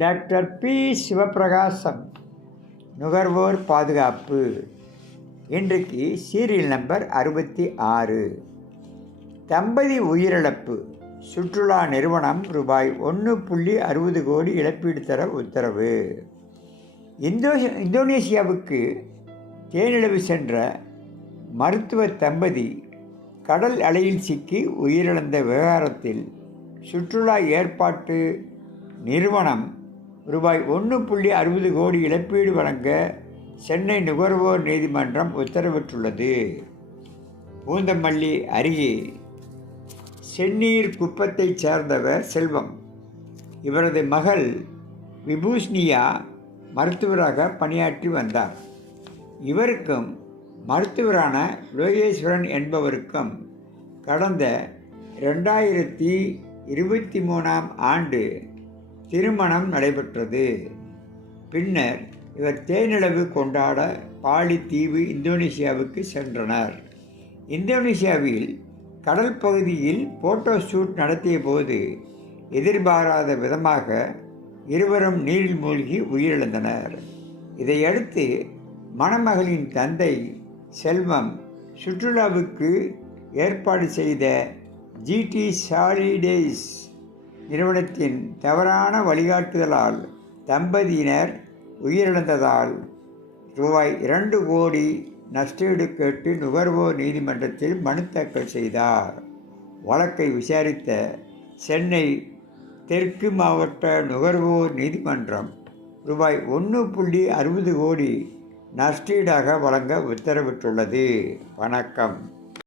Doctor B Sivaprakasam, நுகர்வோர் பாதுகாப்பு. இன்றைக்கு சீரியல் நம்பர் 66. தம்பதி உயிரிழப்பு, சுற்றுலா நிறுவனம் ரூபாய் 1.60 கோடி இழப்பீடு தர உத்தரவு. இந்தோனேசியாவுக்கு தேனிலவு சென்ற மருத்துவ தம்பதி கடல் அலையில் சிக்கி உயிரிழந்த விவகாரத்தில் சுற்றுலா ஏற்பாட்டு நிறுவனம் ரூபாய் 1.60 கோடி இழப்பீடு வழங்க சென்னை நுகர்வோர் நீதிமன்றம் உத்தரவிட்டுள்ளது. பூந்தமல்லி அருகே செந்நீர் குப்பத்தைச் சேர்ந்தவர் செல்வம். இவரது மகள் விபூஷ்ணியா மருத்துவராக பணியாற்றி வந்தார். இவருக்கும் மருத்துவரான லோகேஸ்வரன் என்பவருக்கும் கடந்த 2023ஆம் ஆண்டு திருமணம் நடைபெற்றது. பின்னர் இவர் தேனிலவு கொண்டாட பாலி தீவு இந்தோனேசியாவுக்கு சென்றனர். இந்தோனேசியாவில் கடல் பகுதியில் போட்டோ ஷூட் நடத்திய போது எதிர்பாராத விதமாக இருவரும் நீரில் மூழ்கி உயிரிழந்தனர். இதையடுத்து மணமகளின் தந்தை செல்வம் சுற்றுலாவுக்கு ஏற்பாடு செய்த ஜிடி ஹாலிடேஸ் நிறுவனத்தின் தவறான வழிகாட்டுதலால் தம்பதியினர் உயிரிழந்ததால் ரூபாய் 2 கோடி நஷ்டஈடு கேட்டு நுகர்வோர் நீதிமன்றத்தில் மனு தாக்கல் செய்தார். வழக்கை விசாரித்த சென்னை தெற்கு மாவட்ட நுகர்வோர் நீதிமன்றம் ரூபாய் 1.60 கோடி நஷ்டஈடாக வழங்க உத்தரவிட்டுள்ளது. வணக்கம்.